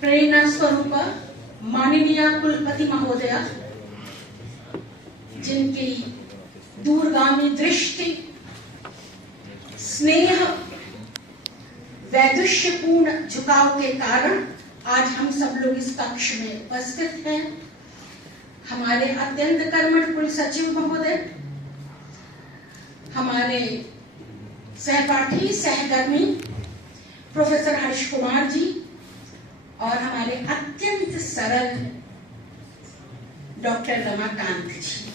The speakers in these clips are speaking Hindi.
प्रेरणा स्वरूप माननीय कुलपति महोदय, जिनकी दूरगामी दृष्टि, स्नेह, वैदुष्यपूर्ण झुकाव के कारण आज हम सब लोग इस कक्ष में उपस्थित हैं। हमारे अत्यंत कर्मठ कुल सचिव महोदय, हमारे सहपाठी सहकर्मी प्रोफेसर हर्ष कुमार जी और हमारे अत्यंत सरल डॉक्टर रमाकांत जी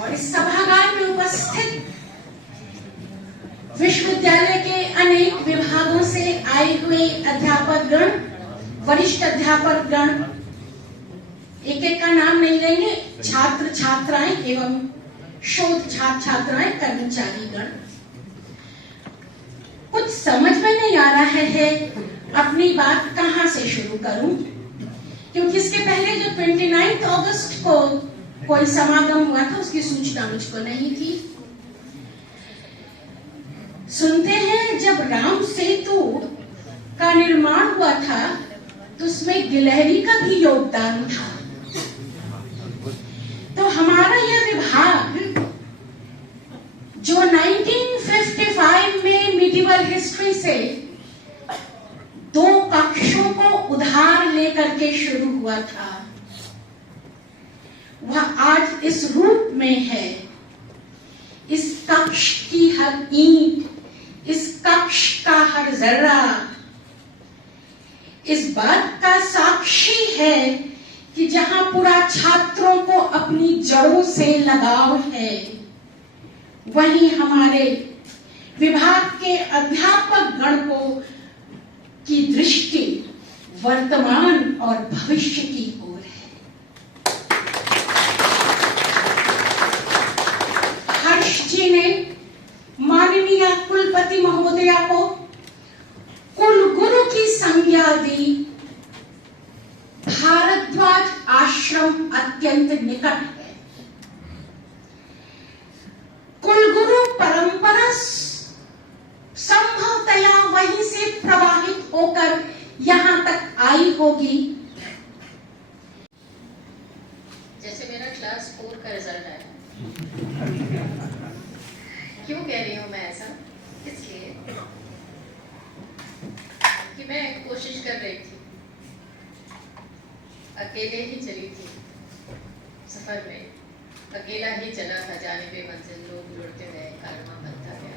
और इस सभागार में उपस्थित विश्वविद्यालय के अनेक विभागों से आए हुए अध्यापक गण, वरिष्ठ अध्यापक गण, एक एक का नाम नहीं लेंगे, छात्र छात्राएं एवं शोध छात्र छात्राएं, कर्मचारी गण। कुछ समझ में नहीं आ रहा है अपनी बात कहां से शुरू करूं, क्योंकि इसके पहले जो 29 अगस्त को कोई समागम हुआ था उसकी सूचना मुझको नहीं थी। सुनते हैं जब राम सेतु का निर्माण हुआ था तो उसमें गिलहरी का भी योगदान था। तो हमारा यह विभाग जो 1955 में मिडिवल हिस्ट्री से 2 कक्षों को उधार लेकर के शुरू हुआ था, वह आज इस रूप में है। इस कक्ष की हर ईंट, इस कक्ष का हर जर्रा इस बात का साक्षी है कि जहां पूरा छात्रों को अपनी जड़ों से लगाव है, वहीं हमारे विभाग के अध्यापक गण को की दृष्टि वर्तमान और भविष्य की ओर है। हर्ष जी ने माननीय कुलपति महोदया को कुलगुरु की संज्ञा दी। भारद्वाज आश्रम अत्यंत निकट है। कुलगुरु परंपरा संभवतया वहीं से प्रवाहित होकर यहां तक आई होगी। जैसे मेरा क्लास 4 का रिजल्ट आया। क्यों कह रही हूं मैं ऐसा? इसलिए कि मैं कोशिश कर रही थी, अकेले ही चली थी सफर में, अकेला ही चला था जाने पे मंजिल, लोग जुड़ते गए, कारवां बनता गया।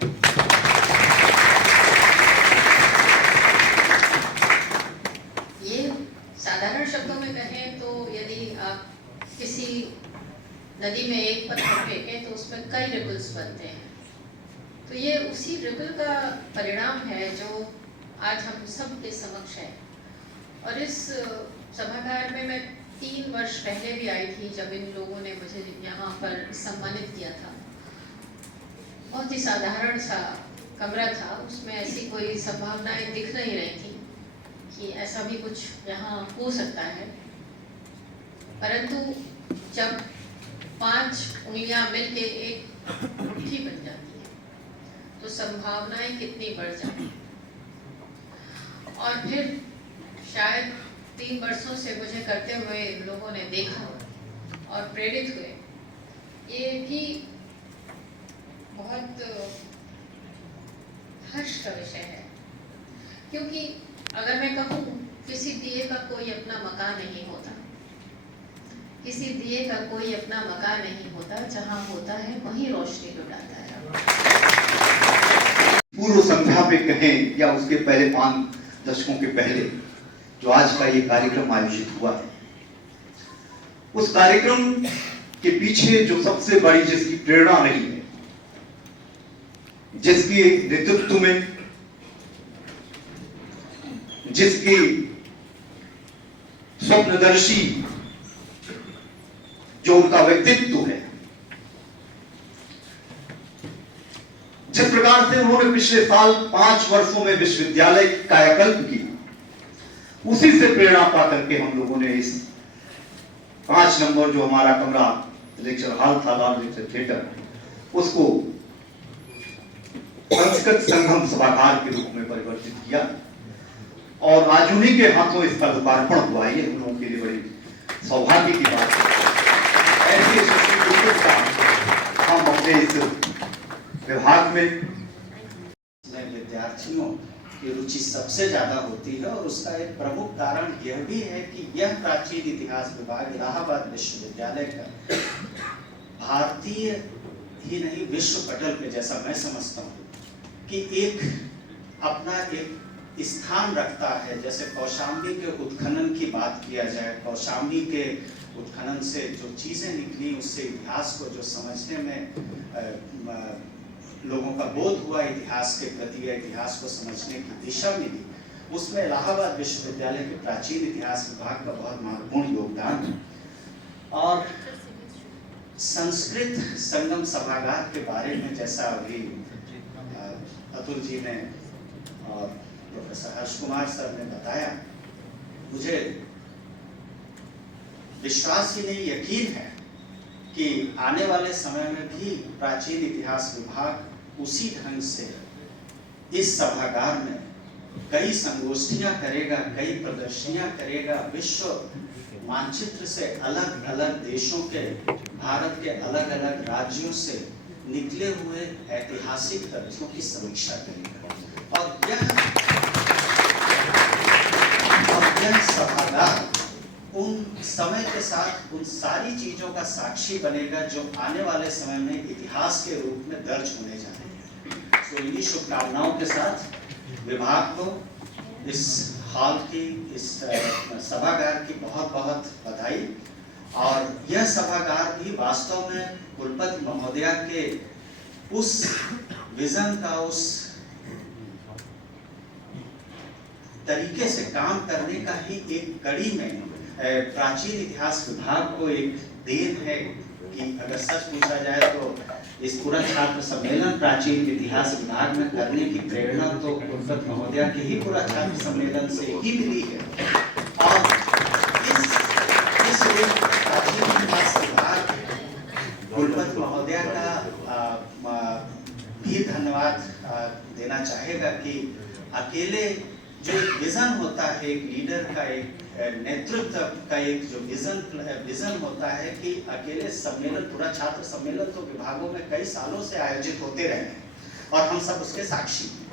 ये साधारण शब्दों में कहें तो यदि आप किसी नदी में एक पत्थर फेंकें तो उसमें कई रिपल्स बनते हैं। तो ये उसी रिपल का परिणाम है जो आज हम सब के समक्ष है। और इस सभागार में मैं 3 वर्ष पहले भी आई थी जब इन लोगों ने मुझे यहाँ पर सम्मानित किया था। बहुत ही साधारण सा कमरा था, उसमें ऐसी कोई संभावनाएं दिख नहीं रही थी कि ऐसा भी कुछ यहाँ हो सकता है। परंतु जब 5 उंगलियां मिलके एक मुट्ठी बन जाती है तो संभावनाएं कितनी बढ़ जाती। और फिर शायद 3 वर्षों से मुझे करते हुए लोगों ने देखा और प्रेरित हुए। ये भी बहुत हर्ष का विषय है, क्योंकि अगर मैं कहूँ किसी दिए का कोई अपना मकान नहीं होता, किसी दिए का कोई अपना मकान नहीं होता, जहाँ होता है वहीं रोशनी लुटाता है। पूर्व संध्या पे कहें या उसके पहले 5 दशकों के पहले जो आज का ये कार्यक्रम आयोजित हुआ है, उस कार्यक्रम के पीछे जो सबसे बड़ी जिसकी प्रेरणा रही है, जिसके नेतृत्व में, जिसकी स्वप्नदर्शी जो उनका व्यक्तित्व है, जिस प्रकार से उन्होंने पिछले साल 5 वर्षों में विश्वविद्यालय कायाकल्प की, उसी से प्रेरणा पा करके हम लोगों ने इस 5 नंबर जो हमारा कमरा लेक्चर हॉल था, लाल लेक्चर थिएटर, उसको संस्कृत संगम सभागार के रूप में परिवर्तित किया। और और आज उन्हीं के हाथों इसका लोकार्पण हुआ। ये हम लोगों के लिए बड़ी सौभाग्य की बात है। ऐसे यशस्वी का हम अपने इस विभाग में विद्यार्थियों की रुचि सबसे ज्यादा होती है, और उसका एक प्रमुख कारण यह भी है कि यह प्राचीन इतिहास विभाग इलाहाबाद विश्वविद्यालय का भारतीय ही नहीं विश्व पटल पे, जैसा मैं समझता हूँ कि एक अपना एक स्थान रखता है। जैसे कौशाम्बी के उत्खनन की बात किया जाए, कौशाम्बी के उत्खनन से जो चीजें निकली, उससे इतिहास को जो समझने में लोगों का बोध हुआ इतिहास के प्रति, इतिहास को समझने की दिशा मिली, उसमें इलाहाबाद विश्वविद्यालय के प्राचीन इतिहास विभाग का बहुत महत्वपूर्ण योगदान है। और संस्कृत संगम सभागार के बारे में जैसा अभी अतुल जी ने और प्रोफेसर हर्ष कुमार सर ने बताया, मुझे विश्वास ही नहीं, यकीन है कि आने वाले समय में भी प्राचीन इतिहास विभाग उसी ढंग से इस सभागार में कई संगोष्ठियां करेगा, कई प्रदर्शनियां करेगा, विश्व मानचित्र से अलग अलग देशों के, भारत के अलग अलग राज्यों से निकले हुए ऐतिहासिक तथ्यों की समीक्षा करेगा। और यह सभागार उन समय के साथ उन सारी चीजों का साक्षी बनेगा जो आने वाले समय में इतिहास के रूप में दर्ज होने जा रही है। तो इन्हीं शुभकामनाओं के साथ विभाग को इस हॉल की, इस सभागार की बहुत बहुत बधाई। और यह सभागार भी वास्तव में कुलपति महोदया के उस विजन का, उस तरीके से काम करने का ही एक कड़ी में प्राचीन इतिहास विभाग को एक देन है कि अगर सच पूछा जाए तो इस पूरा छात्र सम्मेलन प्राचीन इतिहास विभाग में करने की प्रेरणा तो कुलपति महोदया के ही पूरा छात्र सम्मेलन से ही मिली है। और इस प्राचीन इतिहास विभाग कुलपति महोदया का भी धन्यवाद देना चाहेगा कि अकेले जो एक विजन होता है, एक लीडर का, एक नेतृत्व का एक जो विजन होता है कि अकेले सम्मेलन, पूरा छात्र सम्मेलन तो विभागों में कई सालों से आयोजित होते रहे हैं और हम सब उसके साक्षी हैं।